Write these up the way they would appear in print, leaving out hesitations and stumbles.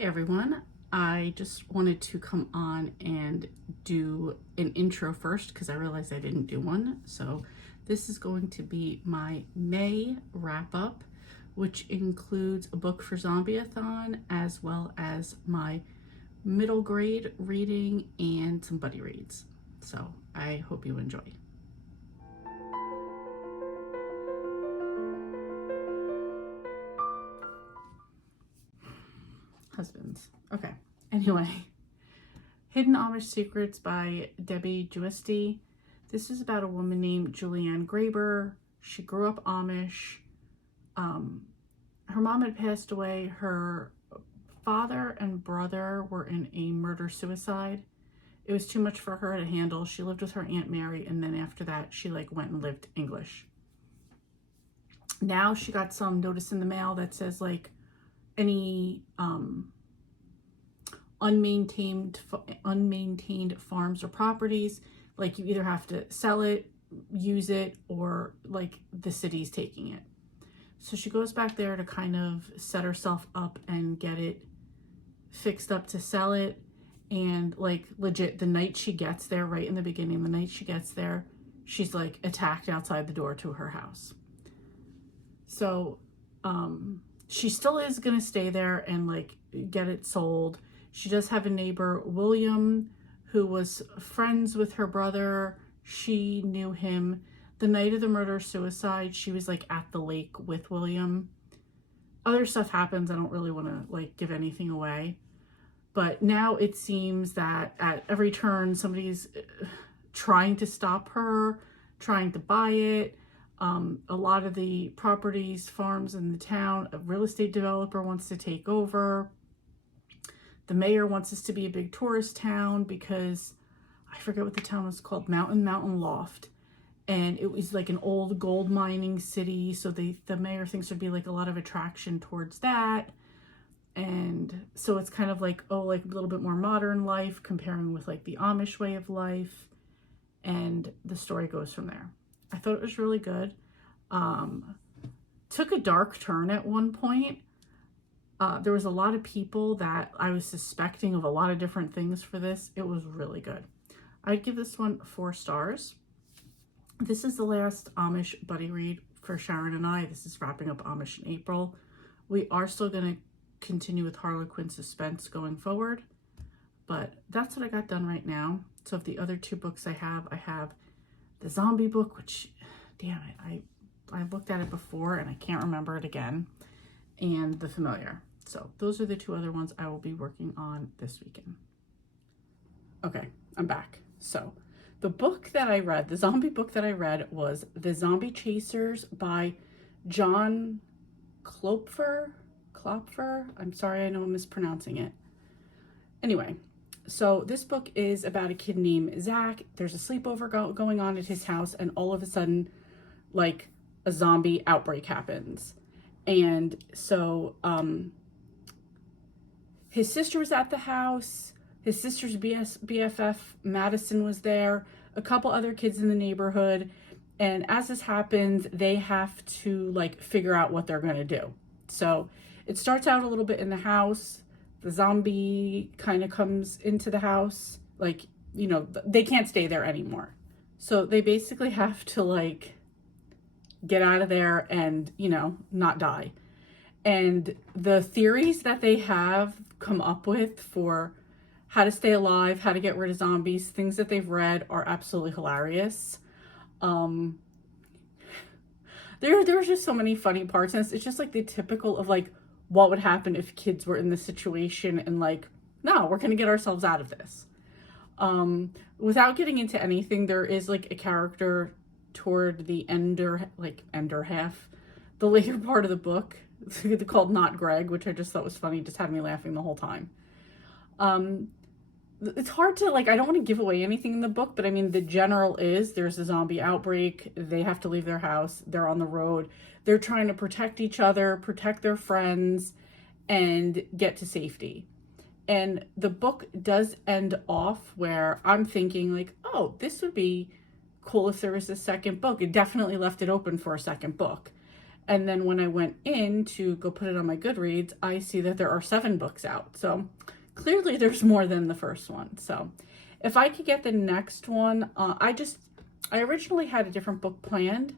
Hey everyone, I just wanted to come on and do an intro first because I realized I didn't do one. So this is going to be my May wrap up, which includes a book for Zombieathon as well as my middle grade reading and some buddy reads. So I hope you enjoy. Husbands. Okay. Anyway, Hidden Amish Secrets by Debbie Giusti. This is about a woman named Julianne Graber. She grew up Amish. Her mom had passed away. Her father and brother were in a murder-suicide. It was too much for her to handle. She lived with her Aunt Mary, and then after that, she went and lived English. Now she got some notice in the mail that says any unmaintained farms or properties, you either have to sell it, use it, or the city's taking it. So she goes back there to kind of set herself up and get it fixed up to sell it. And legit, the night she gets there, right in the beginning, the night she gets there, she's attacked outside the door to her house. So she still is gonna stay there and get it sold. She does have a neighbor, William, who was friends with her brother. She knew him. The night of the murder-suicide, she was at the lake with William. Other stuff happens. I don't really want to give anything away. But now it seems that at every turn, somebody's trying to stop her, trying to buy it. A lot of the properties, farms in the town, a real estate developer wants to take over. The mayor wants this to be a big tourist town because I forget what the town was called, Mountain Loft. And it was an old gold mining city. So the mayor thinks there'd be a lot of attraction towards that. And so it's kind of a little bit more modern life comparing with the Amish way of life. And the story goes from there. I thought it was really good. Took a dark turn at one point. There was a lot of people that I was suspecting of a lot of different things for this. It was really good. I'd give this one 4 stars. This is the last Amish buddy read for Sharon and I. This is wrapping up Amish in April. We are still going to continue with Harlequin Suspense going forward, but that's what I got done right now. So of the other 2 books I have the zombie book, which, damn it, I looked at it before and I can't remember it again, and The Familiar. So those are the 2 other ones I will be working on this weekend. Okay, I'm back. So the book that I read, the zombie book that I read, was The Zombie Chasers by John Klopfer. I'm sorry, I know I'm mispronouncing it. Anyway, so this book is about a kid named Zach. There's a sleepover going on at his house, and all of a sudden, a zombie outbreak happens. And so his sister was at the house. His sister's BFF, Madison, was there. A couple other kids in the neighborhood. And as this happens, they have to figure out what they're going to do. So it starts out a little bit in the house. The zombie kind of comes into the house. They can't stay there anymore. So they basically have to get out of there and, not die. And the theories that they have come up with for how to stay alive, how to get rid of zombies, things that they've read are absolutely hilarious. There's just so many funny parts, and it's just the typical of what would happen if kids were in this situation, and no, we're gonna get ourselves out of this. Without getting into anything, there is a character toward the ender half, the later part of the book, called Not Greg, which I just thought was funny, just had me laughing the whole time. It's hard to I don't want to give away anything in the book, but I mean, the general is there's a zombie outbreak. They have to leave their house. They're on the road. They're trying to protect each other, protect their friends, and get to safety. And the book does end off where I'm thinking oh, this would be cool if there was a second book. It definitely left it open for a second book. And then when I went in to go put it on my Goodreads, I see that there are 7 books out. So clearly there's more than the first one. So if I could get the next one, I originally had a different book planned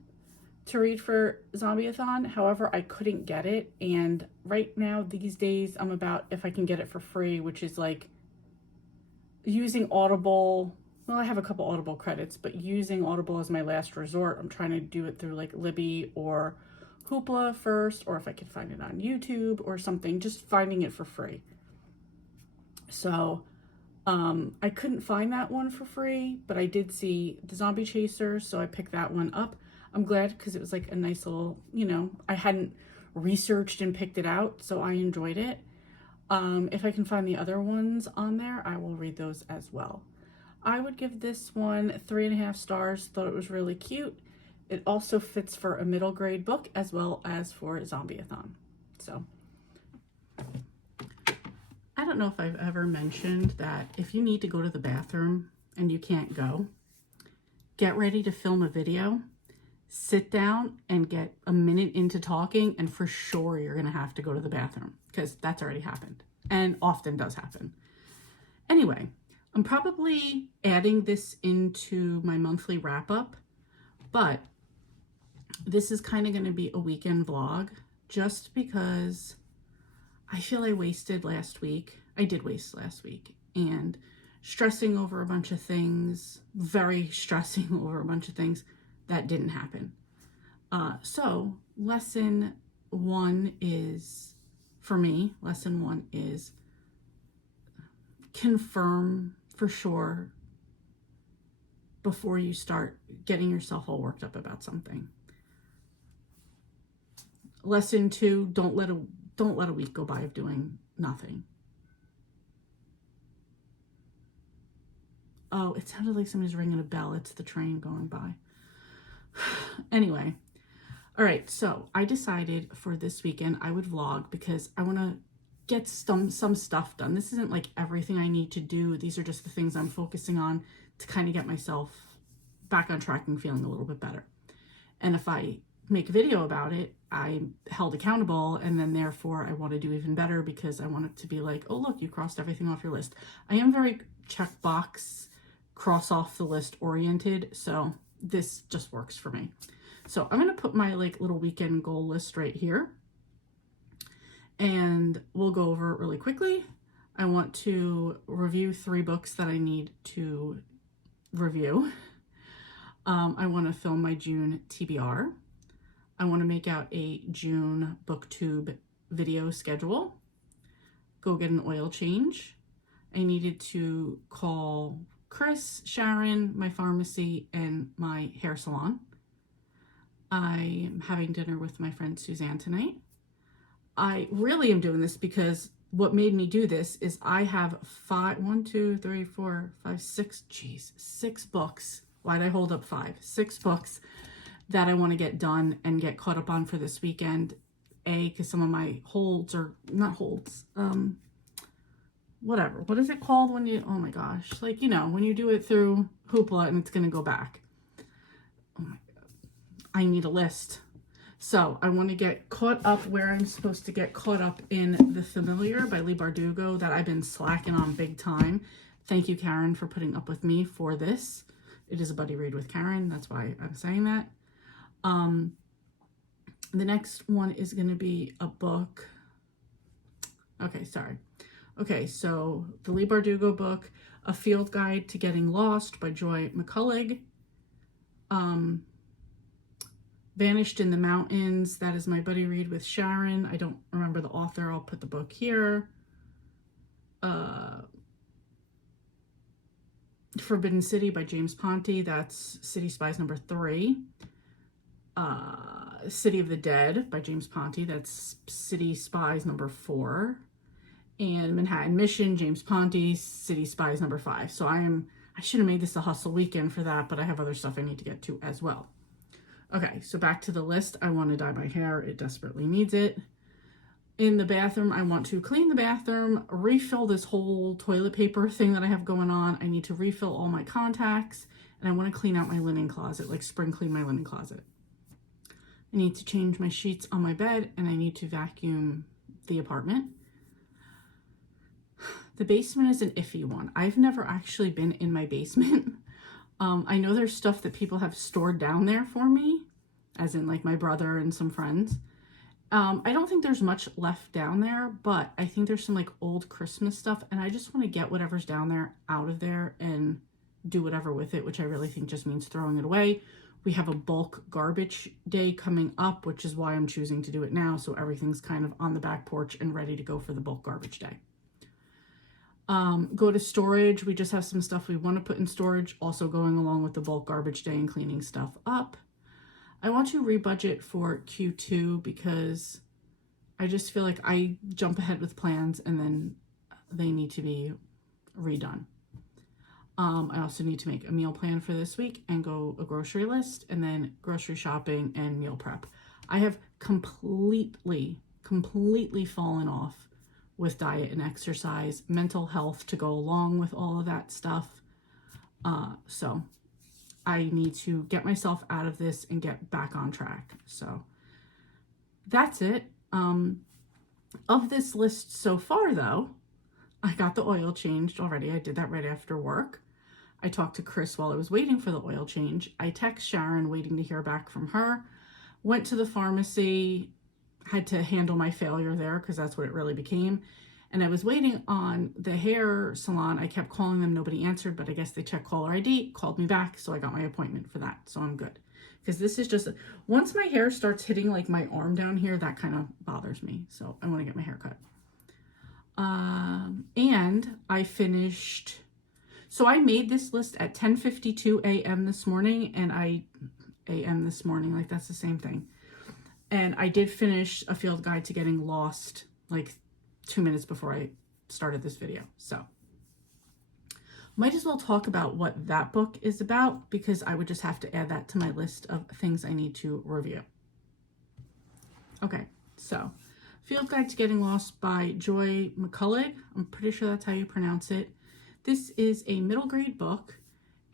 to read for Zombieathon. However, I couldn't get it. And right now, these days, I'm about if I can get it for free, which is like using Audible. Well, I have a couple Audible credits, but using Audible as my last resort. I'm trying to do it through like Libby or Hoopla first, or if I could find it on YouTube or something, just finding it for free. So I couldn't find that one for free, but I did see The Zombie Chaser, so I picked that one up. I'm glad because it was like a nice little, you know, I hadn't researched and picked it out, so I enjoyed it. If I can find the other ones on there, I will read those as well. I would give this one 3.5 stars. Thought it was really cute. It also fits for a middle grade book as well as for Zombieathon. So I don't know if I've ever mentioned that if you need to go to the bathroom and you can't go, get ready to film a video, sit down and get a minute into talking, and for sure you're going to have to go to the bathroom because that's already happened and often does happen. Anyway, I'm probably adding this into my monthly wrap up, but this is kind of going to be a weekend vlog just because I feel I wasted last week. I did waste last week and stressing over a bunch of things, very stressing over a bunch of things that didn't happen. So lesson 1 is, for me, lesson 1 is confirm for sure before you start getting yourself all worked up about something. Lesson 2, don't let a week go by of doing nothing. Oh, it sounded like somebody's ringing a bell. It's the train going by. Anyway, all right, so I decided for this weekend I would vlog because I want to get some stuff done. This isn't like everything I need to do. These are just the things I'm focusing on to kind of get myself back on track and feeling a little bit better. And if I make a video about it, I'm held accountable, and then therefore I want to do even better because I want it to be like, oh look, you crossed everything off your list. I am very checkbox, cross off the list oriented, so this just works for me. So I'm going to put my like little weekend goal list right here, and we'll go over it really quickly. I want to review 3 books that I need to review. I want to film my June TBR. I want to make out a June booktube video schedule. Go get an oil change. I needed to call Chris, Sharon, my pharmacy, and my hair salon. I am having dinner with my friend Suzanne tonight. I really am doing this because what made me do this is I have 6 books. Why'd I hold up 5? 6 books that I want to get done and get caught up on for this weekend. Because some of my holds are not holds. Whatever. What is it called when you, oh my gosh. Like, you know, when you do it through Hoopla and it's going to go back. Oh my God. I need a list. So I want to get caught up where I'm supposed to get caught up in The Familiar by Leigh Bardugo that I've been slacking on big time. Thank you, Karen, for putting up with me for this. It is a buddy read with Karen. That's why I'm saying that. The next one is going to be a book. Okay, sorry. Okay, so the Leigh Bardugo book, A Field Guide to Getting Lost by Joy McCullough. Vanished in the Mountains, that is my buddy read with Sharon. I don't remember the author. I'll put the book here. Forbidden City by James Ponti, that's City Spies number 3. City of the Dead by James Ponti, that's City Spies number 4. And Manhattan Mission, James Ponti, City Spies number 5. So I should have made this a hustle weekend for that, but I have other stuff I need to get to as well. Okay, so back to the list. I want to dye my hair. It desperately needs it. In the bathroom, I want to clean the bathroom, refill this whole toilet paper thing that I have going on. I need to refill all my contacts, and I want to clean out my linen closet, like spring clean my linen closet. I need to change my sheets on my bed, and I need to vacuum the apartment. The basement is an iffy one. I've never actually been in my basement. I know there's stuff that people have stored down there for me, as in like my brother and some friends. I don't think there's much left down there, but I think there's some like old Christmas stuff, and I just want to get whatever's down there out of there and do whatever with it, which I really think just means throwing it away. We have a bulk garbage day coming up, which is why I'm choosing to do it now, so everything's kind of on the back porch and ready to go for the bulk garbage day. Go to storage. We just have some stuff we want to put in storage, also going along with the bulk garbage day and cleaning stuff up. I want to rebudget for Q2 because I just feel like I jump ahead with plans and then they need to be redone. I also need to make a meal plan for this week and go a grocery list, and then grocery shopping and meal prep. I have completely fallen off with diet and exercise, mental health to go along with all of that stuff. So I need to get myself out of this and get back on track. So that's it. Of this list so far, though, I got the oil changed already. I did that right after work. I talked to Chris while I was waiting for the oil change. I text Sharon waiting to hear back from her. Went to the pharmacy, had to handle my failure there because that's what it really became. And I was waiting on the hair salon. I kept calling them. Nobody answered, but I guess they checked caller ID, called me back. So I got my appointment for that. So I'm good. Because this is just, once my hair starts hitting like my arm down here, that kind of bothers me. So I want to get my hair cut. And I finished, so I made this list at 10:52 a.m. this morning, and a.m. this morning, like that's the same thing. And I did finish A Field Guide to Getting Lost like 2 minutes before I started this video. So might as well talk about what that book is about, because I would just have to add that to my list of things I need to review. Okay, so Field Guide to Getting Lost by Joy McCullough. I'm pretty sure that's how you pronounce it. This is a middle grade book.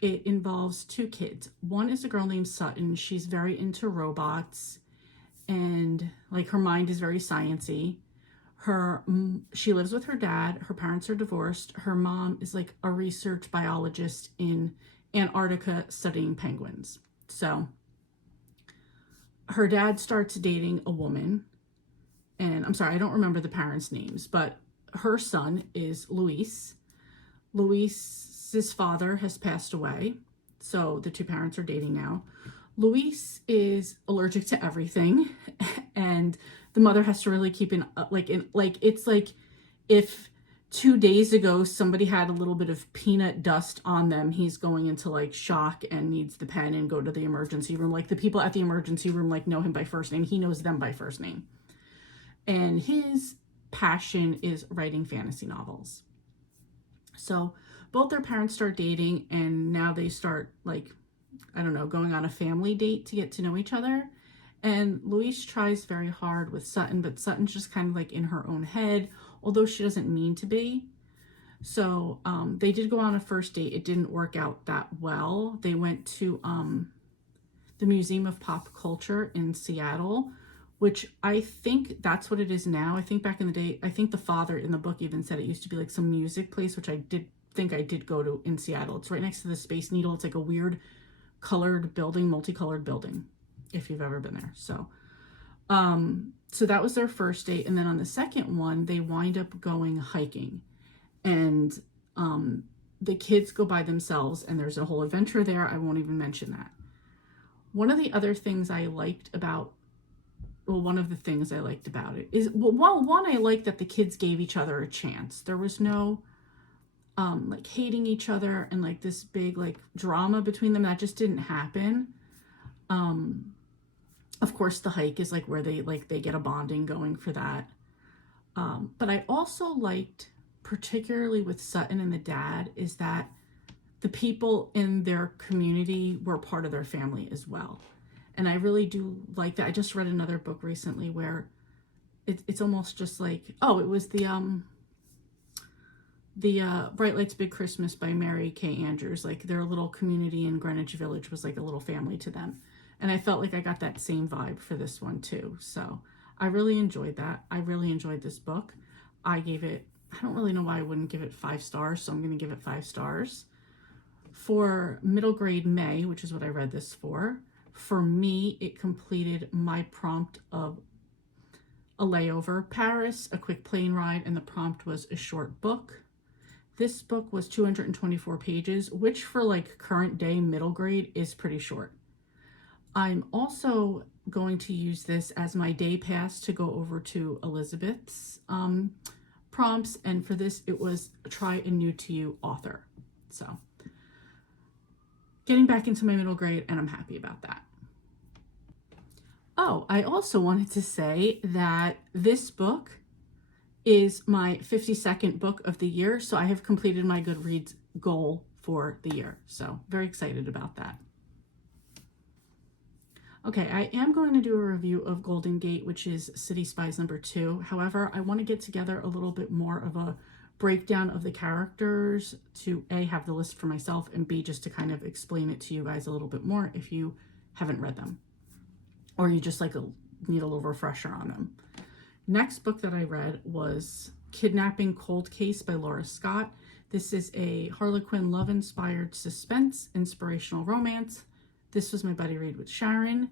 It involves two kids. One is a girl named Sutton. She's very into robots, and like her mind is very sciencey. She lives with her dad. Her parents are divorced. Her mom is like a research biologist in Antarctica studying penguins. So her dad starts dating a woman, and I'm sorry, I don't remember the parents' names, but her son is Luis. Luis's father has passed away, so the two parents are dating now. Luis is allergic to everything, and the mother has to really keep it's like if 2 days ago somebody had a little bit of peanut dust on them, he's going into like shock and needs the pen and go to the emergency room. Like the people at the emergency room like know him by first name. He knows them by first name. And his passion is writing fantasy novels. So both their parents start dating, and now they start like, I don't know, going on a family date to get to know each other. And Luis tries very hard with Sutton, but Sutton's just kind of like in her own head, although she doesn't mean to be. So they did go on a first date. It didn't work out that well. They went to the Museum of Pop Culture in Seattle, which I think that's what it is now. I think back in the day, I think the father in the book even said it used to be like some music place, which I did go to in Seattle. It's right next to the Space Needle. It's like a weird colored building, multicolored building, if you've ever been there. So that was their first date. And then on the second one, they wind up going hiking, and the kids go by themselves, and there's a whole adventure there. I won't even mention that. One of the things I liked about it is, one, I liked that the kids gave each other a chance. There was no like hating each other and like this big like drama between them. That just didn't happen. Of course the hike is like where they get a bonding going for that. But I also liked, particularly with Sutton and the dad, is that the people in their community were part of their family as well. And I really do like that. I just read another book recently where it's almost just like, it was the Bright Lights Big Christmas by Mary Kay Andrews. Like their little community in Greenwich Village was like a little family to them. And I felt like I got that same vibe for this one too. So I really enjoyed that. I really enjoyed this book. I gave it, I don't really know why I wouldn't give it 5 stars, so I'm going to give it 5 stars. For middle grade May, which is what I read this for me, it completed my prompt of a layover, Paris, a quick plane ride, and the prompt was a short book. This book was 224 pages, which for like current day middle grade is pretty short. I'm also going to use this as my day pass to go over to Elizabeth's prompts, and for this it was try a new to you author. So getting back into my middle grade, and I'm happy about that. Oh, I also wanted to say that this book is my 52nd book of the year, so I have completed my Goodreads goal for the year. So very excited about that. Okay, I am going to do a review of Golden Gate, which is City Spies #2. However, I want to get together a little bit more of a breakdown of the characters to A, have the list for myself, and B, just to kind of explain it to you guys a little bit more if you haven't read them, or you just need a little refresher on them. Next book that I read was Kidnapping Cold Case by Laura Scott. This is a Harlequin love-inspired suspense, inspirational romance. This was my buddy read with Sharon.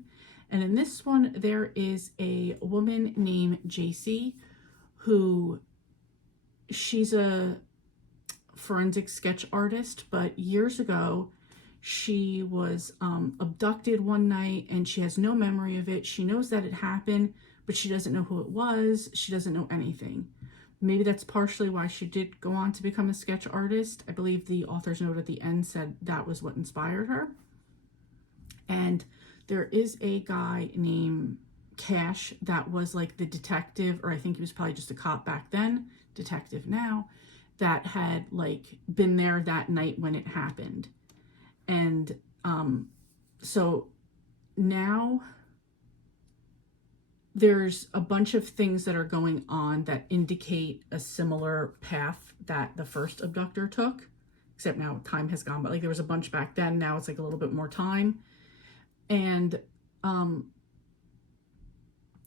And in this one, there is a woman named JC who, she's a forensic sketch artist, but years ago, she was abducted one night and she has no memory of it. She knows that it happened, but she doesn't know who it was. She doesn't know anything. Maybe that's partially why she did go on to become a sketch artist. I believe the author's note at the end said that was what inspired her. And there is a guy named Cash that was like the detective, or I think he was probably just a cop back then, detective now, that had like been there that night when it happened. And so now there's a bunch of things that are going on that indicate a similar path that the first abductor took, except now time has gone, but like there was a bunch back then, now it's like a little bit more time. And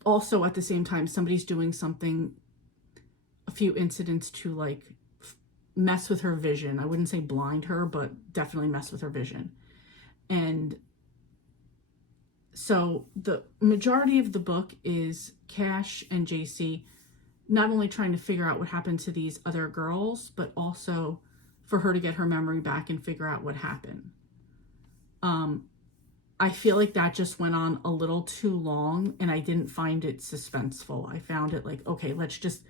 also at the same time, somebody's doing something, a few incidents to like mess with her vision. I wouldn't say blind her, but definitely mess with her vision. And so the majority of the book is Cash and JC not only trying to figure out what happened to these other girls, but also for her to get her memory back and figure out what happened. I feel like that just went on a little too long and I didn't find it suspenseful. I found it like, okay, let's just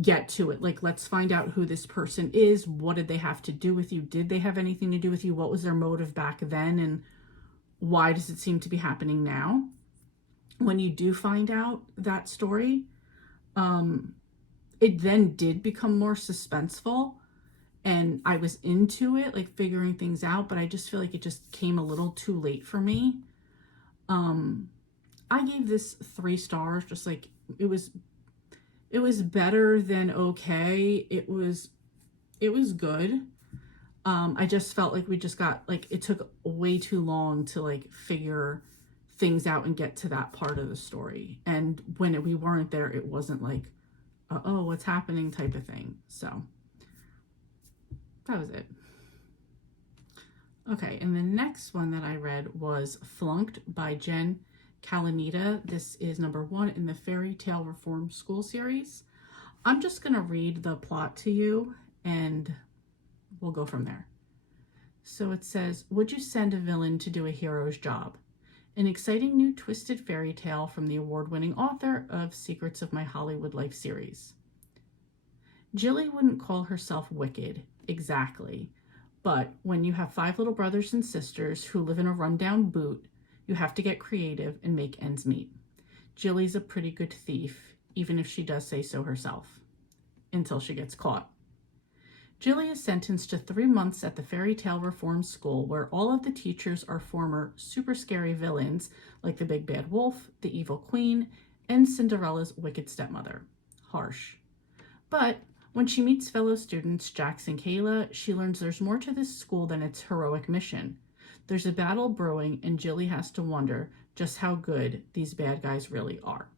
get to it. Like, let's find out who this person is. What did they have to do with you? Did they have anything to do with you? What was their motive back then? And why does it seem to be happening now? When you do find out that story, it then did become more suspenseful. And I was into it, like figuring things out, but I just feel like it just came a little too late for me. I gave this 3 stars, just like it was better than okay. It was good. I just felt like we just got, like, it took way too long to like figure things out and get to that part of the story. And when we weren't there, it wasn't like, oh, what's happening type of thing. So that was it. Okay, and the next one that I read was Flunked by Jen Kalanita. This is #1 in the Fairy Tale Reform School series. I'm just going to read the plot to you and we'll go from there. So it says, would you send a villain to do a hero's job? An exciting new twisted fairy tale from the award-winning author of Secrets of My Hollywood Life series. Jilly wouldn't call herself wicked, exactly, but when you have 5 little brothers and sisters who live in a rundown boot, you have to get creative and make ends meet. Jilly's a pretty good thief, even if she does say so herself, until she gets caught. Jilly is sentenced to 3 months at the Fairy Tale Reform School, where all of the teachers are former super scary villains like the Big Bad Wolf, the Evil Queen, and Cinderella's wicked stepmother. Harsh. But when she meets fellow students Jax and Kayla, she learns there's more to this school than its heroic mission. There's a battle brewing, and Jilly has to wonder just how good these bad guys really are.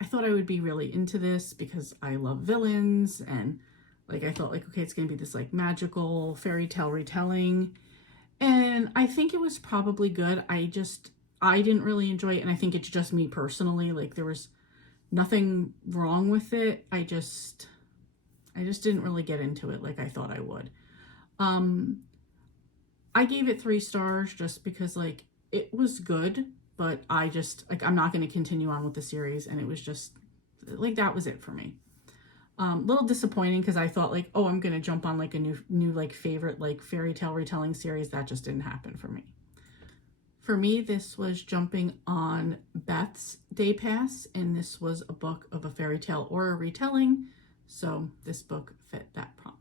I thought I would be really into this because I love villains, and like I thought like, okay, it's gonna be this like magical fairy tale retelling. And I think it was probably good. I didn't really enjoy it, and I think it's just me personally. Like there was nothing wrong with it. I just didn't really get into it like I thought I would. I gave it 3 stars just because like it was good, but I just like I'm not going to continue on with the series, and it was just like that was it for me. Little disappointing because I thought like, oh, I'm going to jump on like a new like favorite like fairy tale retelling series. That just didn't happen for me. For me, this was jumping on Beth's day pass, and this was a book of a fairy tale or a retelling, so this book fit that prompt.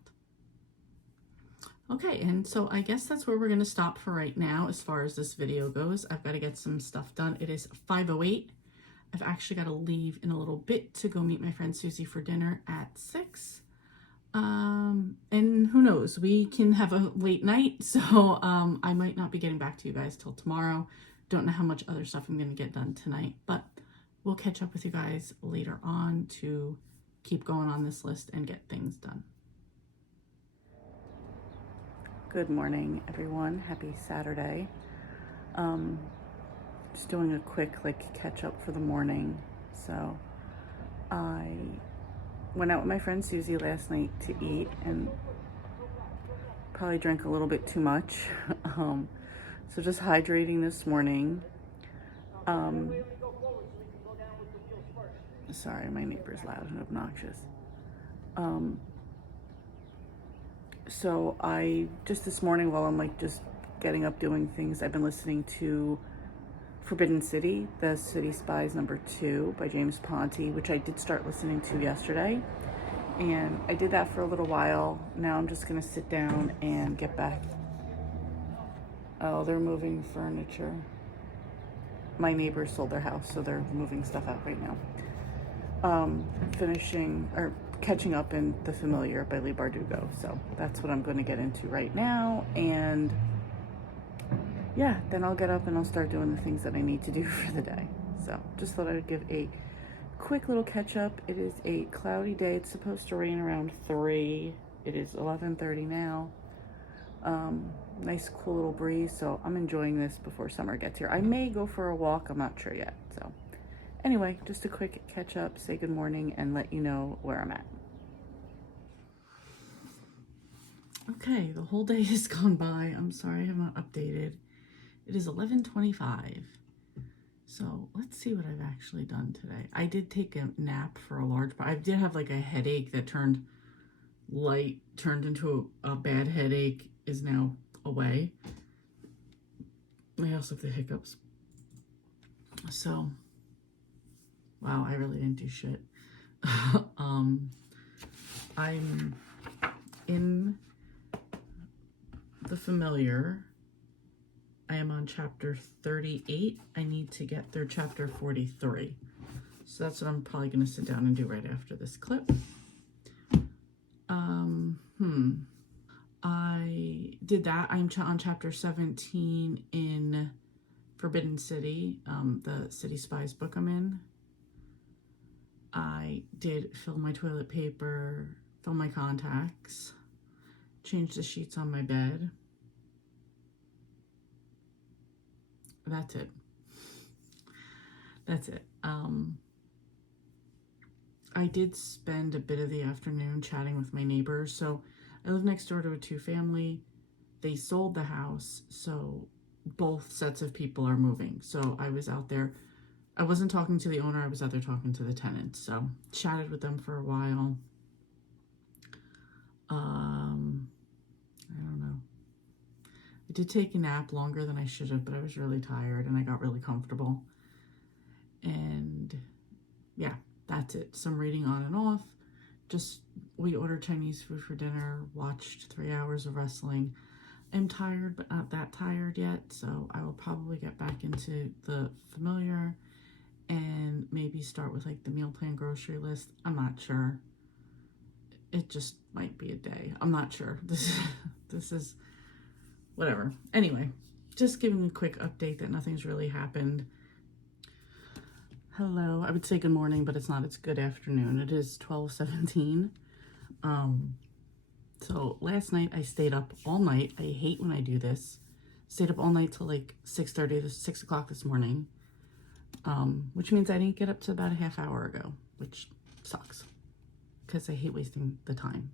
Okay, and so I guess that's where we're going to stop for right now as far as this video goes. I've got to get some stuff done. It is 5:08. I've actually got to leave in a little bit to go meet my friend Susie for dinner at 6. And who knows, we can have a late night, so I might not be getting back to you guys till tomorrow. Don't know how much other stuff I'm going to get done tonight, but we'll catch up with you guys later on to keep going on this list and get things done. Good morning, everyone. Happy Saturday. Just doing a quick like catch up for the morning. So I went out with my friend Susie last night to eat and probably drank a little bit too much. So just hydrating this morning. Sorry, my neighbor's loud and obnoxious. So I just this morning while I'm like just getting up doing things, I've been listening to Forbidden City, The City Spies #2 by James Ponti, which I did start listening to yesterday. And I did that for a little while. Now I'm just going to sit down and get back. Oh, they're moving furniture. My neighbors sold their house, so they're moving stuff out right now. Catching up in The Familiar by Leigh Bardugo. So that's what I'm going to get into right now. And yeah, then I'll get up and I'll start doing the things that I need to do for the day. So just thought I would give a quick little catch up. It is a cloudy day. It's supposed to rain around 3. It is 11:30 now. Nice cool little breeze. So I'm enjoying this before summer gets here. I may go for a walk. I'm not sure yet. So anyway, just a quick catch up, say good morning, and let you know where I'm at. Okay, the whole day has gone by. I'm sorry I have not updated. It is 11:25. So let's see what I've actually done today. I did take a nap for a large part. I did have like a headache that turned into a bad headache, is now away. I also have the hiccups. So, wow, I really didn't do shit. I'm in The Familiar. I am on chapter 38. I need to get through chapter 43. So that's what I'm probably going to sit down and do right after this clip. I did that. I'm on chapter 17 in Forbidden City, the City Spies book I'm in. I did fill my toilet paper, fill my contacts, change the sheets on my bed. That's it. I did spend a bit of the afternoon chatting with my neighbors. So I live next door to a 2-family. They sold the house, so both sets of people are moving. So I was out there. I wasn't talking to the owner. I was out there talking to the tenants. So chatted with them for a while. I don't know. I did take a nap longer than I should have, but I was really tired and I got really comfortable. And yeah, that's it. Some reading on and off. Just, we ordered Chinese food for dinner, watched 3 hours of wrestling. I'm tired, but not that tired yet. So I will probably get back into The Familiar and maybe start with like the meal plan grocery list. I'm not sure. It just might be a day. I'm not sure. This is whatever. Anyway, just giving a quick update that nothing's really happened. Hello, I would say good morning, but it's not. It's good afternoon. It is 12:17. So last night I stayed up all night. I hate when I do this. Stayed up all night till like 6:30 to 6 o'clock this morning. Which means I didn't get up to about a half hour ago, which sucks because I hate wasting the time.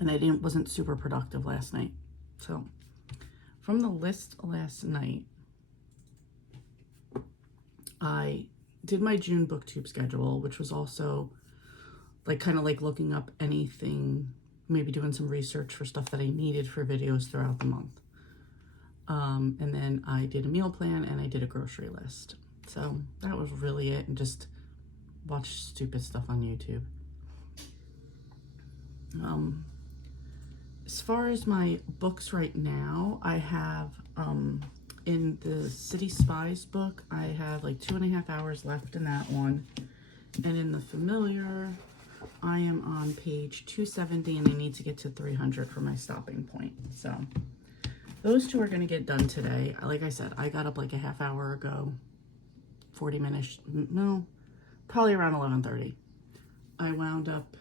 And I wasn't super productive last night. So from the list last night, I did my June booktube schedule, which was also like kind of like looking up anything, maybe doing some research for stuff that I needed for videos throughout the month. And then I did a meal plan and I did a grocery list. So that was really it, and just watch stupid stuff on YouTube. As far as my books right now, I have, in the City Spies book, I have like 2.5 hours left in that one. And in the Familiar, I am on page 270 and I need to get to 300 for my stopping point. So those two are going to get done today. Like I said, I got up like a half hour ago, 40 minutes, no, probably around 11:30. I wound up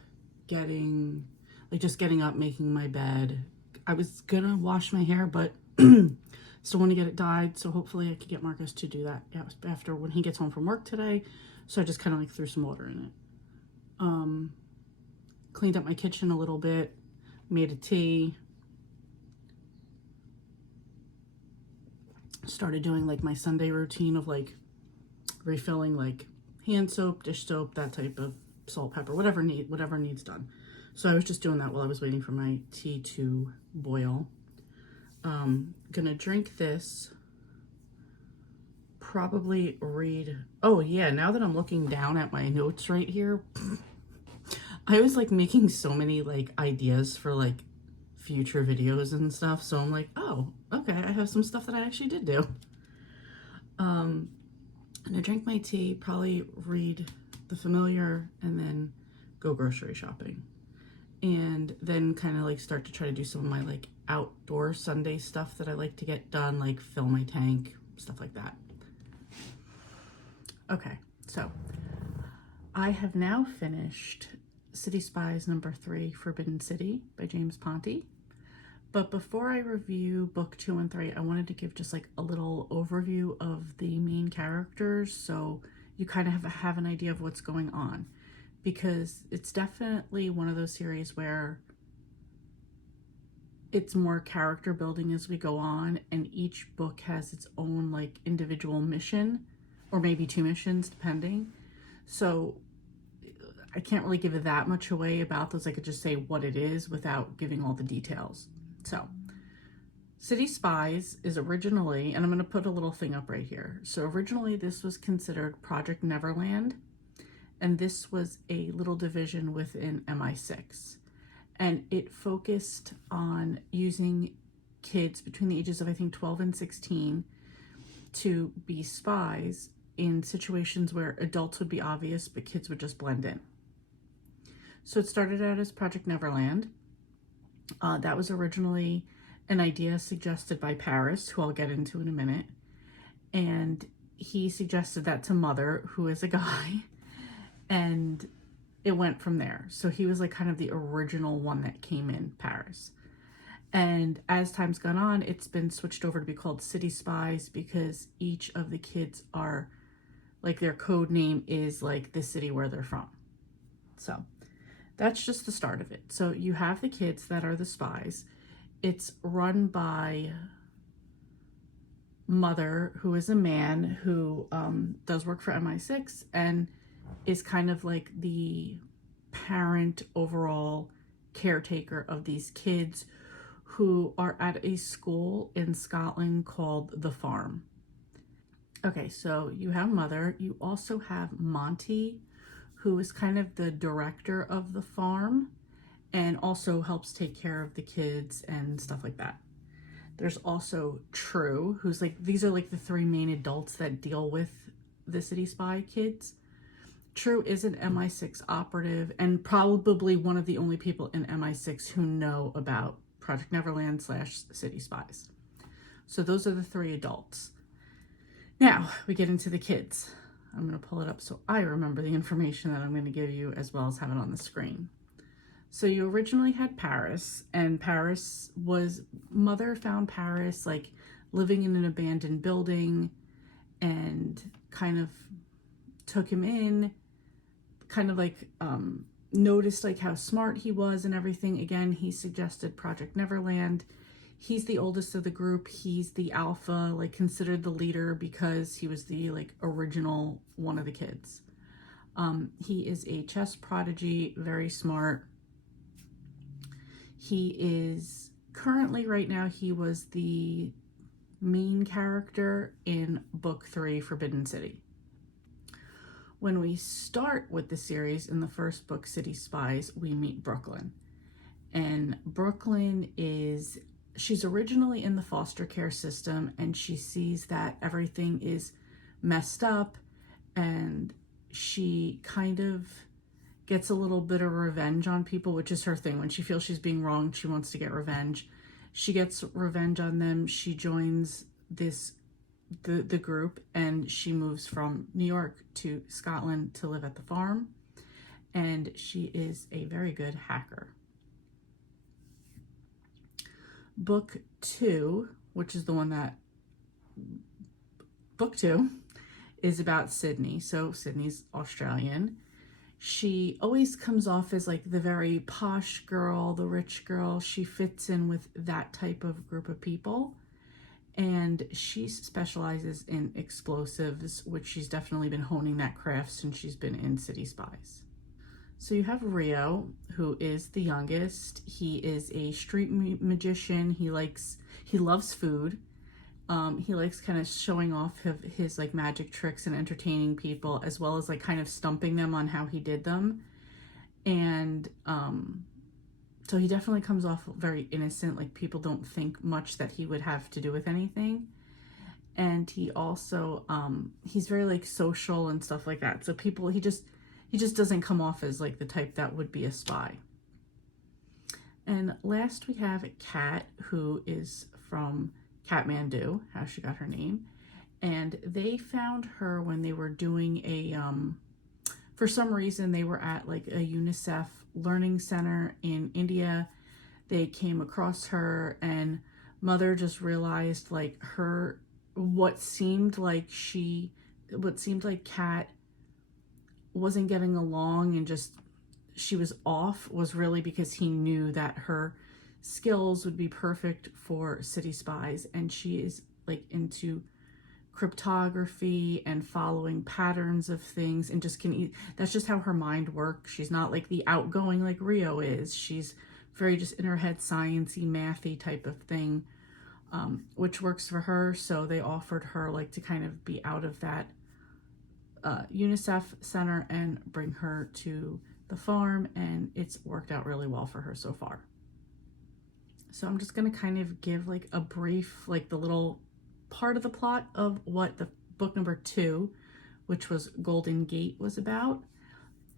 just getting up, making my bed. I was gonna wash my hair, but still want to get it dyed, so hopefully I could get Marcus to do that after when he gets home from work today. So I just kind of like threw some water in it. Cleaned up my kitchen a little bit, made a tea, started doing like my Sunday routine of like refilling like hand soap, dish soap, that type of salt, pepper, whatever needs done. So I was just doing that while I was waiting for my tea to boil. Gonna drink this, probably read. Oh yeah, now that I'm looking down at my notes right here, I was like making so many like ideas for like future videos and stuff. So I'm like, oh, okay, I have some stuff that I actually did do. I'm gonna drink my tea, probably read the Familiar, and then go grocery shopping. And then kind of like start to try to do some of my like outdoor Sunday stuff that I like to get done, like fill my tank, stuff like that. Okay, so I have now finished City Spies #3, Forbidden City by James Ponti. But before I review book 2 and 3, I wanted to give just like a little overview of the main characters so you kind of have an idea of what's going on. Because it's definitely one of those series where it's more character building as we go on, and each book has its own like individual mission, or maybe 2 missions depending. So I can't really give it that much away about those. I could just say what it is without giving all the details. So City Spies is originally, and I'm going to put a little thing up right here. So originally this was considered Project Neverland. And this was a little division within MI6. And it focused on using kids between the ages of, I think, 12 and 16 to be spies in situations where adults would be obvious, but kids would just blend in. So it started out as Project Neverland. That was originally an idea suggested by Paris, who I'll get into in a minute. And he suggested that to Mother, who is a guy. And it went from there. So he was like kind of the original one that came in, Paris. And as time's gone on, it's been switched over to be called City Spies because each of the kids are like, their code name is like the city where they're from. So that's just the start of it. So you have the kids that are the spies. It's run by Mother, who is a man who does work for MI6 and is kind of like the parent, overall caretaker of these kids who are at a school in Scotland called The Farm. Okay, so you have Mother. You also have Monty, who is kind of the director of the farm and also helps take care of the kids and stuff like that. There's also True, who's like, these are like the 3 main adults that deal with the City Spy kids. True is an MI6 operative and probably one of the only people in MI6 who know about Project Neverland / City Spies. So those are the 3 adults. Now we get into the kids. I'm going to pull it up so I remember the information that I'm going to give you as well as have it on the screen. So you originally had Paris, and Mother found Paris like living in an abandoned building and kind of took him in, kind of like noticed like how smart he was and everything. Again, he suggested Project Neverland. He's the oldest of the group. He's the alpha, like considered the leader because he was the like original one of the kids. He is a chess prodigy, very smart. He is currently, right now, he was the main character in book 3, Forbidden City. When we start with the series in the first book, City Spies, we meet Brooklyn. And Brooklyn she's originally in the foster care system, and she sees that everything is messed up, and she kind of gets a little bit of revenge on people, which is her thing. When she feels she's being wronged, she wants to get revenge. She gets revenge on them. She joins the group, and she moves from New York to Scotland to live at the farm, and she is a very good hacker. Book 2, which is the one that book 2 is about Sydney. So Sydney's Australian. She always comes off as like the very posh girl, the rich girl. She fits in with that type of group of people. And she specializes in explosives, which she's definitely been honing that craft since she's been in City Spies. So you have Rio, who is the youngest. He is a street magician. He loves food. He likes kind of showing off his like magic tricks and entertaining people, as well as like kind of stumping them on how he did them. And so he definitely comes off very innocent, like people don't think much that he would have to do with anything. And he also, he's very like social and stuff like that. So he just doesn't come off as like the type that would be a spy. And last we have Kat, who is from Kathmandu, how she got her name. And they found her when they were doing for some reason they were at like a UNICEF learning center in India. They came across her, and Mother just realized like what seemed like Kat wasn't getting along and just she was off was really because he knew that her skills would be perfect for City Spies, and she is like into cryptography and following patterns of things and just that's just how her mind works. She's not like the outgoing like Rio is. She's very just in her head sciencey, mathy type of thing, which works for her. So they offered her like to kind of be out of that UNICEF center and bring her to the farm, and it's worked out really well for her so far. So I'm just going to kind of give like a brief, like the little part of the plot of what the book number 2, which was Golden Gate, was about.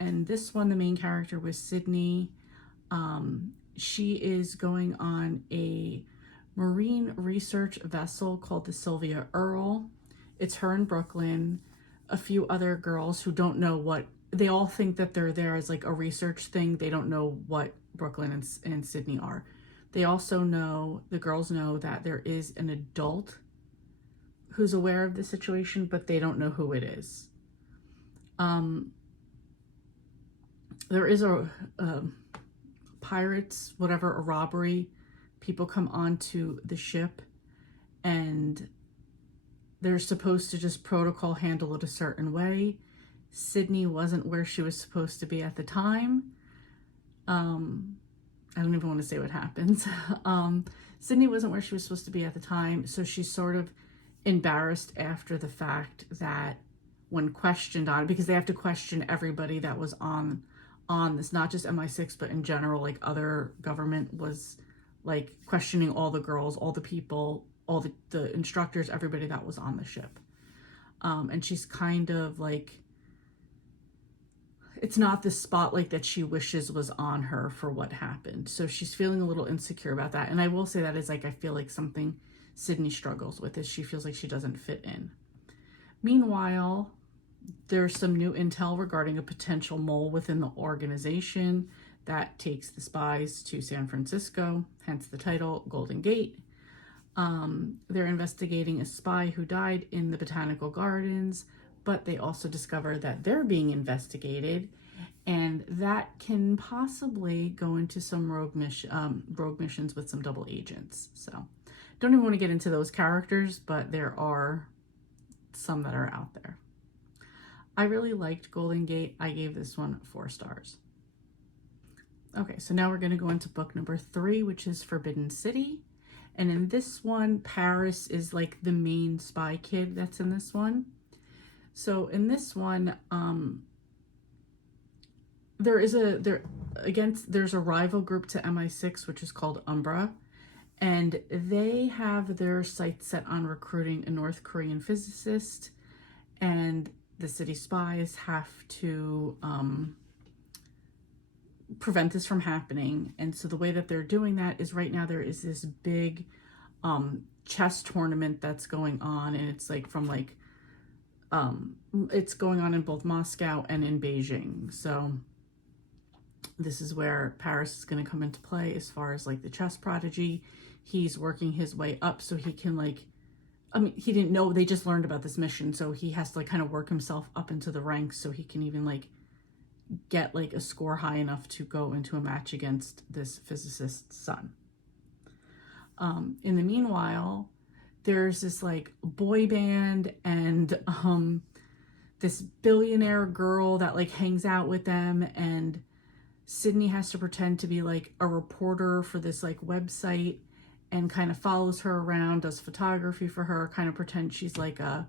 And this one, the main character was Sydney. She is going on a marine research vessel called the Sylvia Earle. It's her in Brooklyn, a few other girls who don't know they all think that they're there as like a research thing. They don't know what Brooklyn and Sydney are. They also the girls know that there is an adult who's aware of the situation, but they don't know who it is. There is a pirates, whatever, a robbery. People come onto the ship, and they're supposed to just protocol handle it a certain way. Sydney wasn't where she was supposed to be at the time. I don't even want to say what happens. Sydney wasn't where she was supposed to be at the time, so she's sort of embarrassed after the fact that when questioned on it, because they have to question everybody that was on this, not just MI6, but in general, like other government was like questioning all the girls, all the people, all the instructors, everybody that was on the ship. And she's kind of like it's not the spotlight that she wishes was on her for what happened. So she's feeling a little insecure about that. And I will say that is like, I feel like something Sydney struggles with is she feels like she doesn't fit in. Meanwhile, there's some new intel regarding a potential mole within the organization that takes the spies to San Francisco, hence the title, Golden Gate. They're investigating a spy who died in the botanical gardens, but they also discover that they're being investigated, and that can possibly go into some rogue missions with some double agents. So don't even want to get into those characters, but there are some that are out there. I really liked Golden Gate. I gave this one 4 stars. Okay, so now we're going to go into book number 3, which is Forbidden City. And in this one, Paris is like the main spy kid that's in this one. So in this one, there's a rival group to MI6, which is called Umbra. And they have their sights set on recruiting a North Korean physicist. And the city spies have to prevent this from happening. And so the way that they're doing that is right now there is this big chess tournament that's going on, and it's like from like it's going on in both Moscow and in Beijing. So this is where Paris is going to come into play as far as like the chess prodigy. He's working his way up so he can like, I mean, he didn't know, they just learned about this mission, so he has to like kind of work himself up into the ranks so he can even like get like a score high enough to go into a match against this physicist's son. In the meanwhile, there's this like boy band and this billionaire girl that like hangs out with them, and Sydney has to pretend to be like a reporter for this like website and kind of follows her around, does photography for her, kind of pretend she's like a,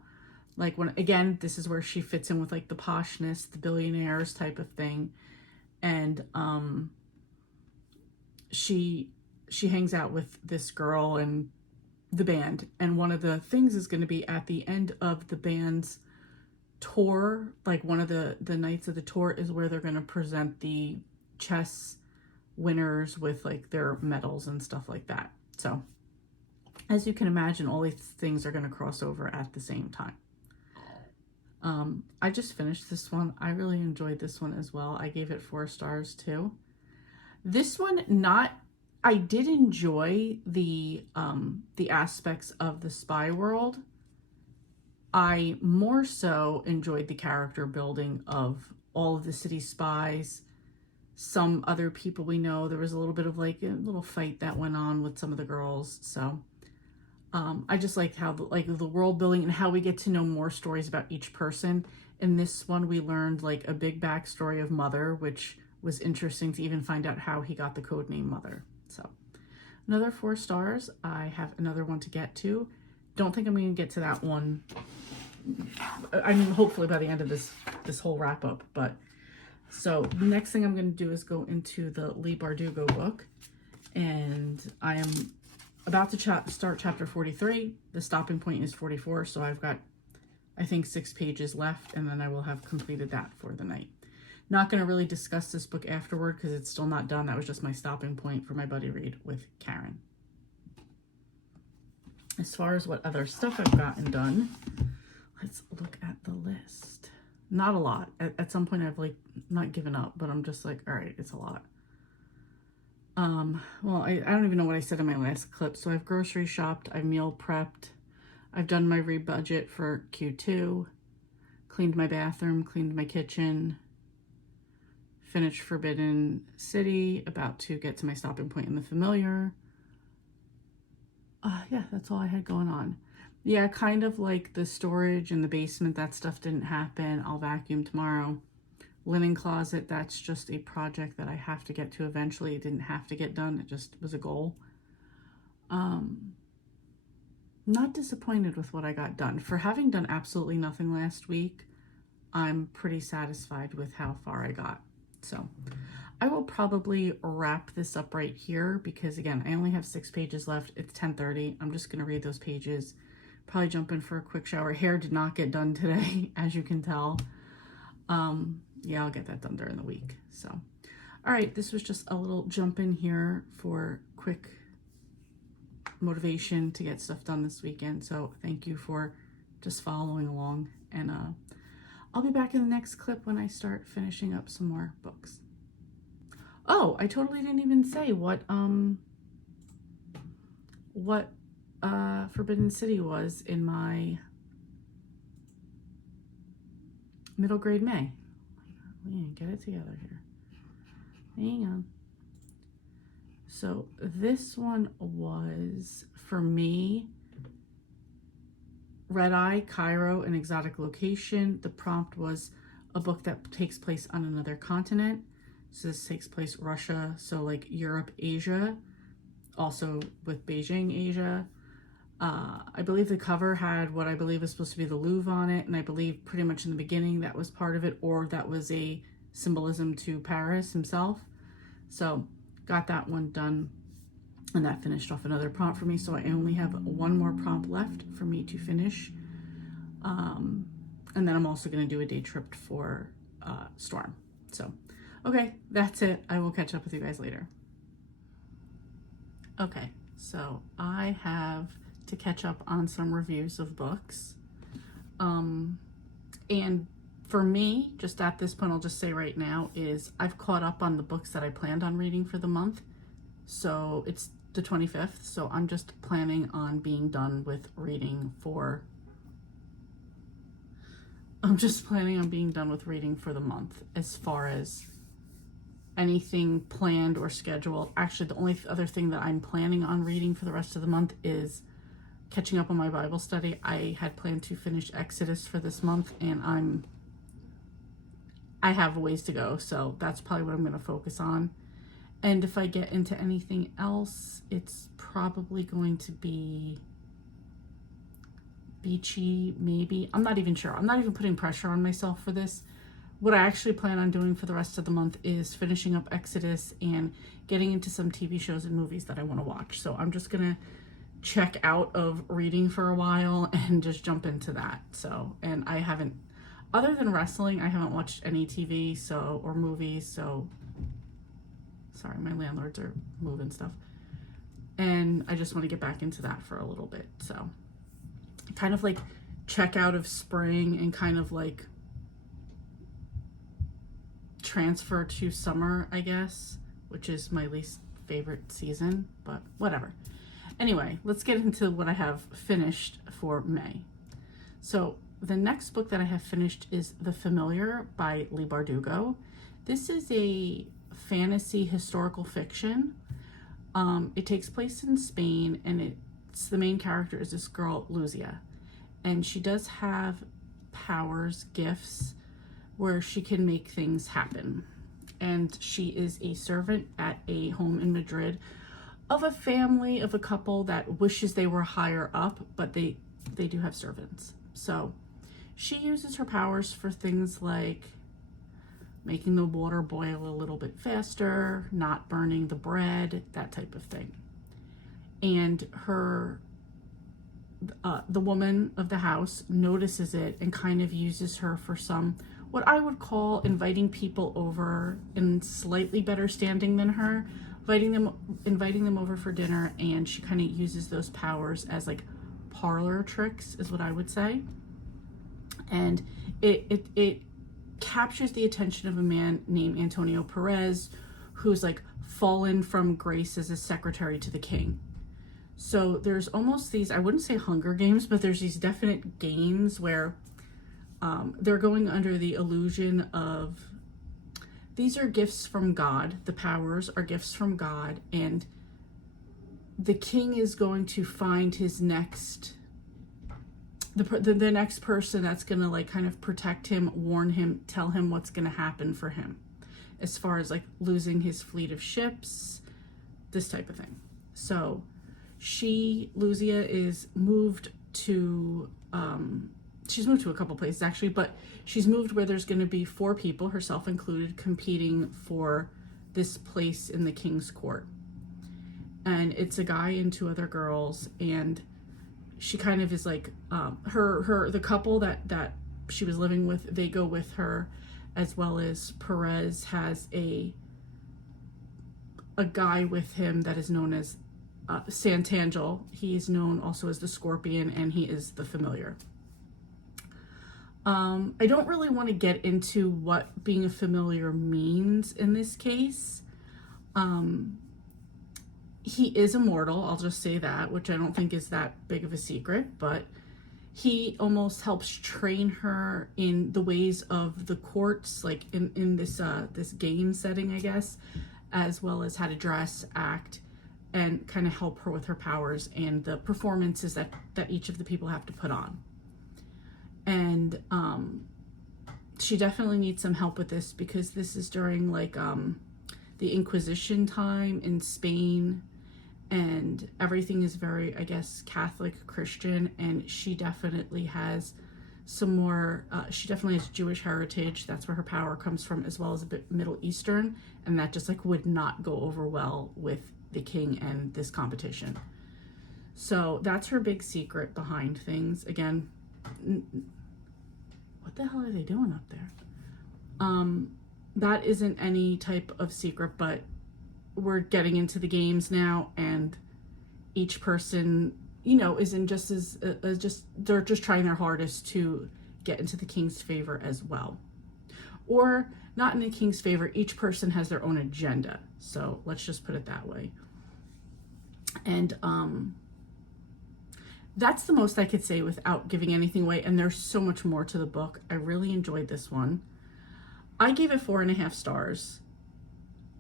like when, again, this is where she fits in with like the poshness, the billionaires type of thing. And she hangs out with this girl and the band. And one of the things is going to be at the end of the band's tour, like one of the nights of the tour is where they're going to present the chess winners with like their medals and stuff like that. So as you can imagine, all these things are going to cross over at the same time. I just finished this one. I really enjoyed this one as well. I gave it 4 stars too. This one, I did enjoy the aspects of the spy world. I more so enjoyed the character building of all of the city spies, some other people we know. There was a little bit of like a little fight that went on with some of the girls. So I just liked how the world building and how we get to know more stories about each person. In this one, we learned like a big backstory of Mother, which was interesting to even find out how he got the code name Mother. So another 4 stars. I have another one to get to. Don't think I'm going to get to that one. I mean, hopefully by the end of this whole wrap up. But so the next thing I'm going to do is go into the Leigh Bardugo book, and I am about to start chapter 43. The stopping point is 44, so I've got, I think, 6 pages left, and then I will have completed that for the night. Not going to really discuss this book afterward because it's still not done. That was just my stopping point for my buddy read with Karen. As far as what other stuff I've gotten done, let's look at the list. Not a lot. At some point I've like not given up, but I'm just like, all right, it's a lot. Well, I don't even know what I said in my last clip. So I've grocery shopped, I've meal prepped, I've done my rebudget for Q2, cleaned my bathroom, cleaned my kitchen, finished Forbidden City, about to get to my stopping point in the familiar. Yeah, that's all I had going on. Yeah, kind of like the storage in the basement, that stuff didn't happen. I'll vacuum tomorrow. Linen closet, that's just a project that I have to get to eventually. It didn't have to get done, it just was a goal. Not disappointed with what I got done. For having done absolutely nothing last week, I'm pretty satisfied with how far I got. So I will probably wrap this up right here because, again, I only have 6 pages left. It's 10:30. I'm just going to read those pages. Probably jump in for a quick shower. Hair did not get done today, as you can tell. yeah, I'll get that done during the week. So, all right, this was just a little jump in here for quick motivation to get stuff done this weekend. So thank you for just following along, and I'll be back in the next clip when I start finishing up some more books. Oh, I totally didn't even say what Forbidden City was in my middle grade May. Leane, get it together here. Hang on. So this one was, for me, Red Eye, Cairo, an exotic location. The prompt was a book that takes place on another continent. So this takes place Russia, so like Europe, Asia, also with Beijing, Asia. I believe the cover had what I believe is supposed to be the Louvre on it, and I believe pretty much in the beginning that was part of it, or that was a symbolism to Paris himself. So got that one done, and that finished off another prompt for me. So I only have one more prompt left for me to finish. And then I'm also going to do a day trip for Storm. So, okay, that's it. I will catch up with you guys later. Okay, so I have to catch up on some reviews of books. And for me, just at this point, I'll just say right now, is I've caught up on the books that I planned on reading for the month. So it's the 25th, so I'm just planning on being done with reading for the month. As far as anything planned or scheduled, actually the only other thing that I'm planning on reading for the rest of the month is catching up on my Bible study. I had planned to finish Exodus for this month, and I have a ways to go, so that's probably what I'm going to focus on. And if I get into anything else, it's probably going to be beachy, maybe. I'm not even sure. I'm not even putting pressure on myself for this. What I actually plan on doing for the rest of the month is finishing up Exodus and getting into some TV shows and movies that I want to watch. So I'm just going to check out of reading for a while and just jump into that. So, and I haven't, other than wrestling, I haven't watched any TV or movies. So sorry, my landlords are moving stuff. And I just want to get back into that for a little bit. So kind of like check out of spring and kind of like transfer to summer, I guess, which is my least favorite season, but whatever. Anyway, let's get into what I have finished for May. So the next book that I have finished is The Familiar by Leigh Bardugo. This is a fantasy historical fiction. It takes place in Spain, and the main character is this girl, Lucia. And she does have powers, gifts, where she can make things happen. And she is a servant at a home in Madrid of a family, of a couple that wishes they were higher up, but they do have servants. So she uses her powers for things like making the water boil a little bit faster, not burning the bread, that type of thing. And the woman of the house notices it and kind of uses her for some, what I would call inviting people over in slightly better standing than her, inviting them over for dinner, and she kind of uses those powers as like parlor tricks, is what I would say. And it captures the attention of a man named Antonio Perez, who's like fallen from grace as a secretary to the king. So there's almost these, I wouldn't say Hunger Games, but there's these definite games where they're going under the illusion of these are gifts from God. The powers are gifts from God, and the king is going to find his next, the next person that's going to like kind of protect him, warn him, tell him what's going to happen for him, as far as like losing his fleet of ships, this type of thing. So Lucia is moved to, she's moved to a couple places actually, but she's moved where there's going to be 4 people, herself included, competing for this place in the king's court. And it's a guy and 2 other girls, and she kind of is like, the couple that she was living with, they go with her, as well as Perez has a guy with him that is known as Santangel. He is known also as the Scorpion, and he is the Familiar. I don't really want to get into what being a familiar means in this case. He is immortal, I'll just say that, which I don't think is that big of a secret, but he almost helps train her in the ways of the courts, like in this this game setting, I guess, as well as how to dress, act, and kind of help her with her powers and the performances that each of the people have to put on. And she definitely needs some help with this, because this is during like the Inquisition time in Spain, and everything is very, I guess, Catholic Christian, and she definitely has some more, she definitely has Jewish heritage. That's where her power comes from, as well as a bit Middle Eastern, and that just like would not go over well with the king and this competition. So that's her big secret behind things. Again, what the hell are they doing up there? That isn't any type of secret, but we're getting into the games now, and each person, you know, isn't just as they're just trying their hardest to get into the king's favor as well, or not in the king's favor. Each person has their own agenda, so let's just put it that way. And that's the most I could say without giving anything away, and there's so much more to the book. I really enjoyed this one. I gave it 4.5 stars.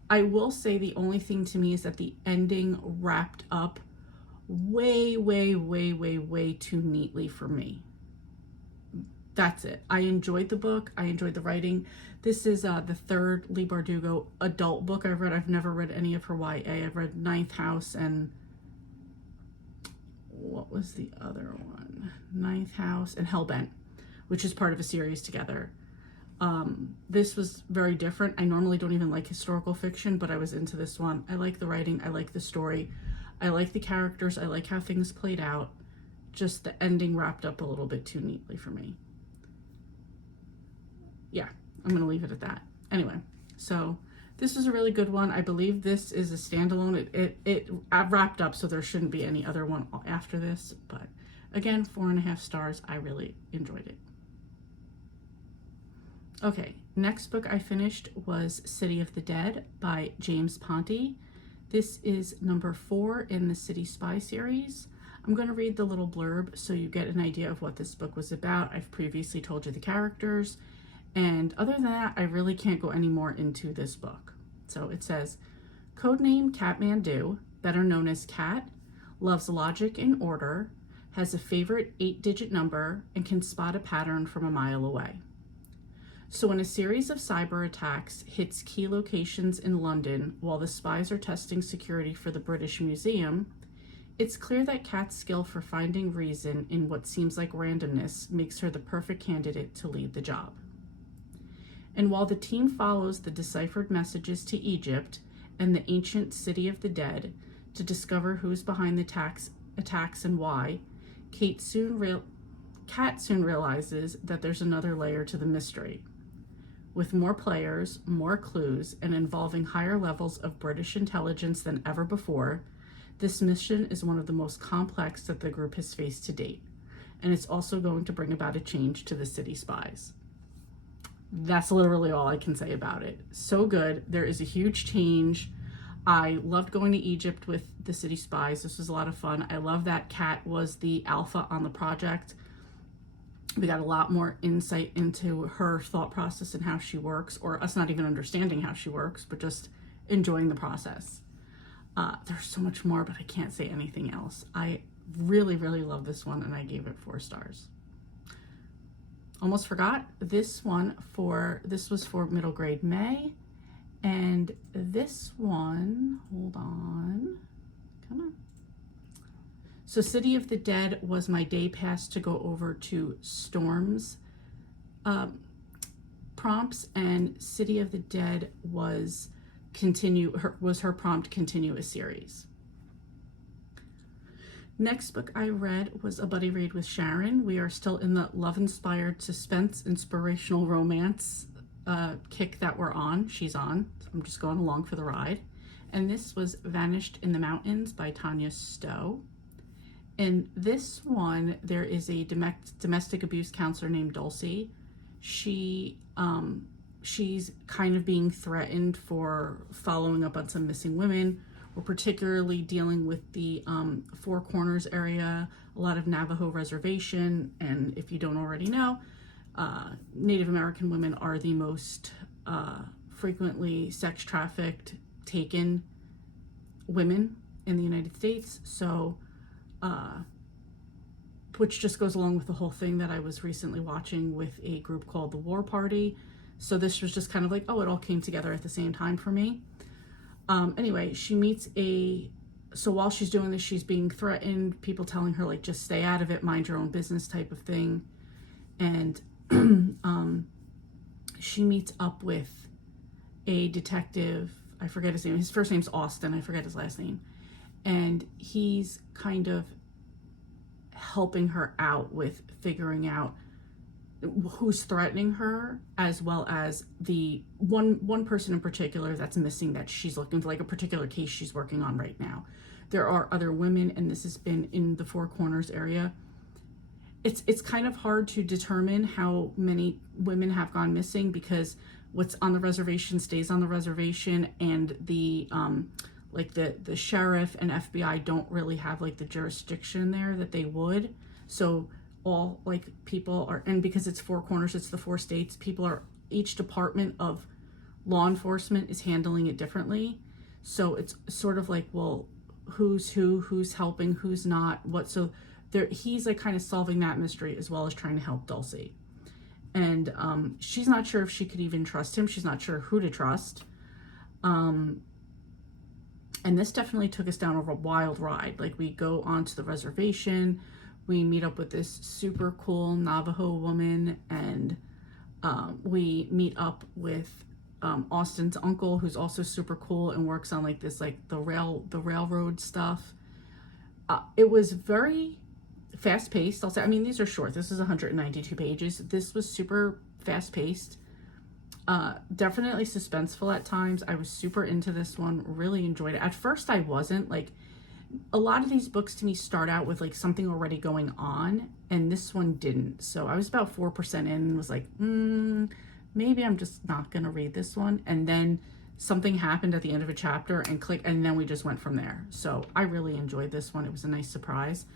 I will say the only thing to me is that the ending wrapped up way, way, way, way, way too neatly for me. That's it. I enjoyed the book. I enjoyed the writing. This is the third Leigh Bardugo adult book I've read. I've never read any of her YA. I've read Ninth House and what was the other one? Ninth House and Hellbent, which is part of a series together. This was very different. I normally don't even like historical fiction, but I was into this one. I like the writing. I like the story. I like the characters. I like how things played out. Just the ending wrapped up a little bit too neatly for me. Yeah, I'm going to leave it at that. Anyway, so this was a really good one. I believe this is a standalone. It wrapped up, so there shouldn't be any other one after this. But again, 4.5 stars. I really enjoyed it. Okay, next book I finished was City of the Dead by James Ponti. This is number 4 in the City Spy series. I'm going to read the little blurb so you get an idea of what this book was about. I've previously told you the characters, and other than that, I really can't go any more into this book. So it says, codename Catmandu, better known as Cat, loves logic and order, has a favorite 8-digit number, and can spot a pattern from a mile away. So when a series of cyber attacks hits key locations in London while the spies are testing security for the British Museum, it's clear that Kat's skill for finding reason in what seems like randomness makes her the perfect candidate to lead the job. And while the team follows the deciphered messages to Egypt and the ancient City of the Dead to discover who's behind the attacks and why, Kat soon realizes that there's another layer to the mystery. With more players, more clues, and involving higher levels of British intelligence than ever before, this mission is one of the most complex that the group has faced to date, and it's also going to bring about a change to the city spies. That's literally all I can say about it. So good. There is a huge change. I loved going to Egypt with the city spies. This was a lot of fun. I love that Kat was the alpha on the project. We got a lot more insight into her thought process and how she works, or us not even understanding how she works, but just enjoying the process. There's so much more, but I can't say anything else. I really, really love this one, and I gave it 4 stars. Almost forgot, this was for middle grade May, and this one, hold on, come on. So City of the Dead was my day pass to go over to Storm's prompts, and City of the Dead was her prompt continue a series. Next book I read was a buddy read with Sharon. We are still in the love-inspired suspense, inspirational romance kick that we're on. She's on. So I'm just going along for the ride. And this was Vanished in the Mountains by Tanya Stowe. In this one, there is a domestic abuse counselor named Dulcie. She's kind of being threatened for following up on some missing women. We're particularly dealing with the Four Corners area, a lot of Navajo reservation, and if you don't already know, Native American women are the most frequently sex trafficked, taken women in the United States. So, which just goes along with the whole thing that I was recently watching with a group called the War Party. So this was just kind of like, oh, it all came together at the same time for me. Anyway, she meets so while she's doing this, she's being threatened, people telling her like, just stay out of it, mind your own business type of thing. And she meets up with a detective, I forget his name, his first name's Austin, I forget his last name. And he's kind of helping her out with figuring out who's threatening her, as well as the one person in particular that's missing that she's looking for, like a particular case she's working on right now. There are other women, and this has been in the Four Corners area. It's kind of hard to determine how many women have gone missing because what's on the reservation stays on the reservation, and the like the sheriff and FBI don't really have like the jurisdiction there that they would. So all like people are, and because it's Four Corners, it's the 4 states, each department of law enforcement is handling it differently. So it's sort of like, well, who's helping, who's not, what. So he's like kind of solving that mystery as well as trying to help Dulcie. And she's not sure if she could even trust him. She's not sure who to trust. And this definitely took us down a wild ride. Like, we go onto the reservation, we meet up with this super cool Navajo woman, and we meet up with Austin's uncle, who's also super cool and works on like this, like the railroad stuff. It was very fast paced. I'll say, I mean, these are short. This is 192 pages. This was super fast paced. Definitely suspenseful at times. I was super into this one, really enjoyed it. At first I wasn't. Like, a lot of these books to me start out with like something already going on, and this one didn't. So I was about 4% in and was like, maybe I'm just not gonna read this one. And then something happened at the end of a chapter and and then we just went from there. So I really enjoyed this one. It was a nice surprise.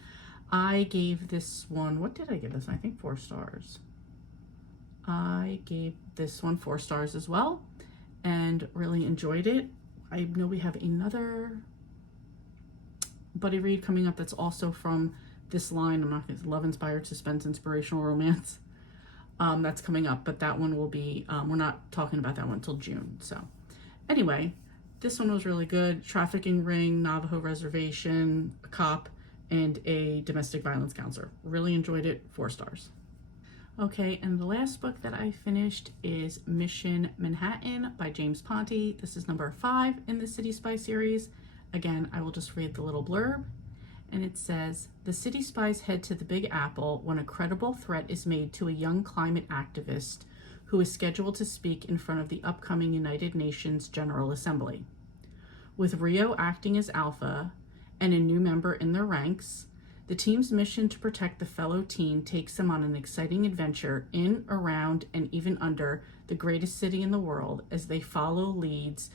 I gave this one, what did I give this? I think 4 stars. I gave this one 4 stars as well, and really enjoyed it. I know we have another buddy read coming up that's also from this line. I'm not gonna, love inspired suspense inspirational romance. That's coming up, but that one will be, we're not talking about that one until June. So anyway, this one was really good. Trafficking ring, Navajo reservation, a cop, and a domestic violence counselor. Really enjoyed it, 4 stars. Okay, and the last book that I finished is Mission Manhattan by James Ponti. This is number 5 in the City Spy series. Again, I will just read the little blurb. And it says, the city spies head to the Big Apple when a credible threat is made to a young climate activist who is scheduled to speak in front of the upcoming United Nations General Assembly. With Rio acting as alpha and a new member in their ranks, the team's mission to protect the fellow teen takes them on an exciting adventure in, around, and even under the greatest city in the world as they follow leads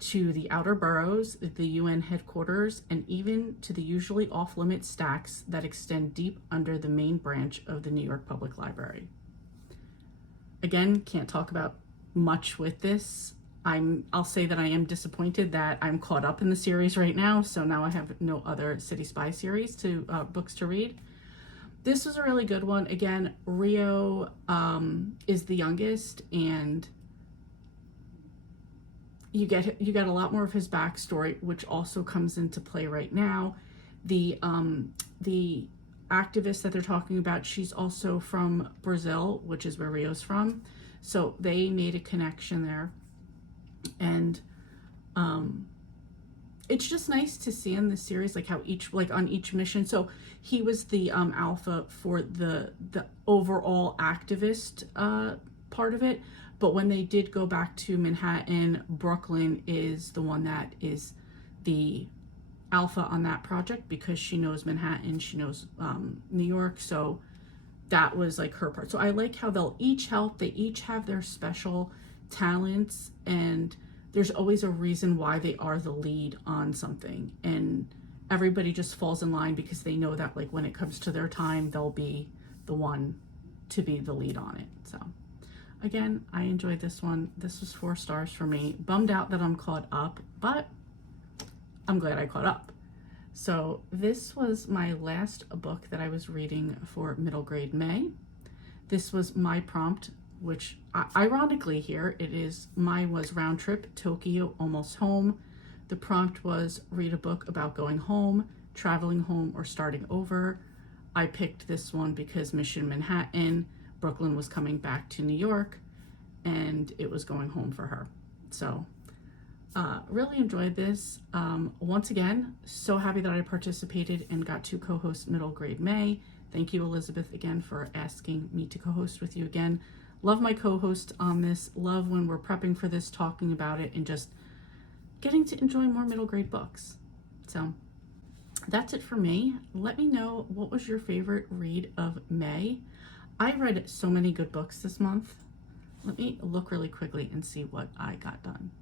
to the outer boroughs, the UN headquarters, and even to the usually off-limit stacks that extend deep under the main branch of the New York Public Library. Again, can't talk about much with this. I'll say that I am disappointed that I'm caught up in the series right now, so now I have no other City Spy series books to read. This was a really good one. Again, Rio is the youngest, and you get a lot more of his backstory, which also comes into play right now. The activist that they're talking about, she's also from Brazil, which is where Rio's from. So they made a connection there. And it's just nice to see in this series like how on each mission, so he was the alpha for the overall activist part of it, But when they did go back to Manhattan, Brooklyn is the one that is the alpha on that project because she knows Manhattan, she knows New York, so that was like her part. So I like how they'll each help, they each have their special talents, and there's always a reason why they are the lead on something, and everybody just falls in line because they know that like when it comes to their time, they'll be the one to be the lead on it. So again, I enjoyed this one. This was 4 stars for me. Bummed out that I'm caught up, but I'm glad I caught up. So this was my last book that I was reading for middle grade May. This was my prompt, which ironically here it is, mine was Round Trip, Tokyo, Almost Home. The prompt was read a book about going home, traveling home, or starting over. I picked this one because Mission Manhattan, Brooklyn was coming back to New York, and it was going home for her. So really enjoyed this. Once again, so happy that I participated and got to co-host middle grade May. Thank you, Elizabeth, again for asking me to co-host with you again. Love my co-host on this. Love when we're prepping for this, talking about it, and just getting to enjoy more middle grade books. So that's it for me. Let me know, what was your favorite read of May? I read so many good books this month. Let me look really quickly and see what I got done.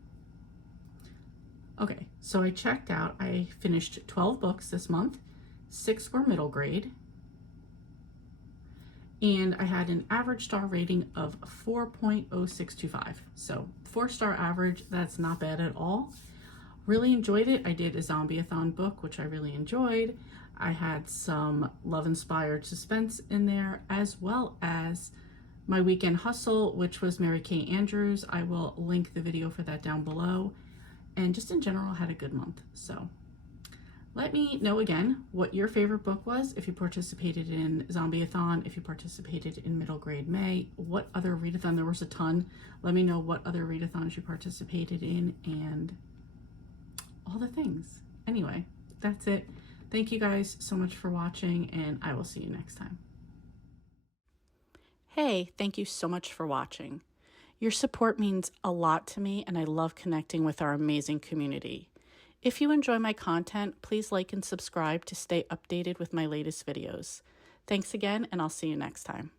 Okay, so I checked out, I finished 12 books this month, 6 were middle grade, and I had an average star rating of 4.0625. So 4-star average, that's not bad at all. Really enjoyed it. I did a Zombieathon book, which I really enjoyed. I had some love-inspired suspense in there, as well as my weekend hustle, which was Mary Kay Andrews. I will link the video for that down below. And just in general, had a good month. So let me know again what your favorite book was, if you participated in Zombieathon, if you participated in middle grade May, what other readathon, there was a ton. Let me know what other readathons you participated in and all the things. Anyway, that's it. Thank you guys so much for watching, and I will see you next time. Hey, thank you so much for watching. Your support means a lot to me, and I love connecting with our amazing community. If you enjoy my content, please like and subscribe to stay updated with my latest videos. Thanks again, and I'll see you next time.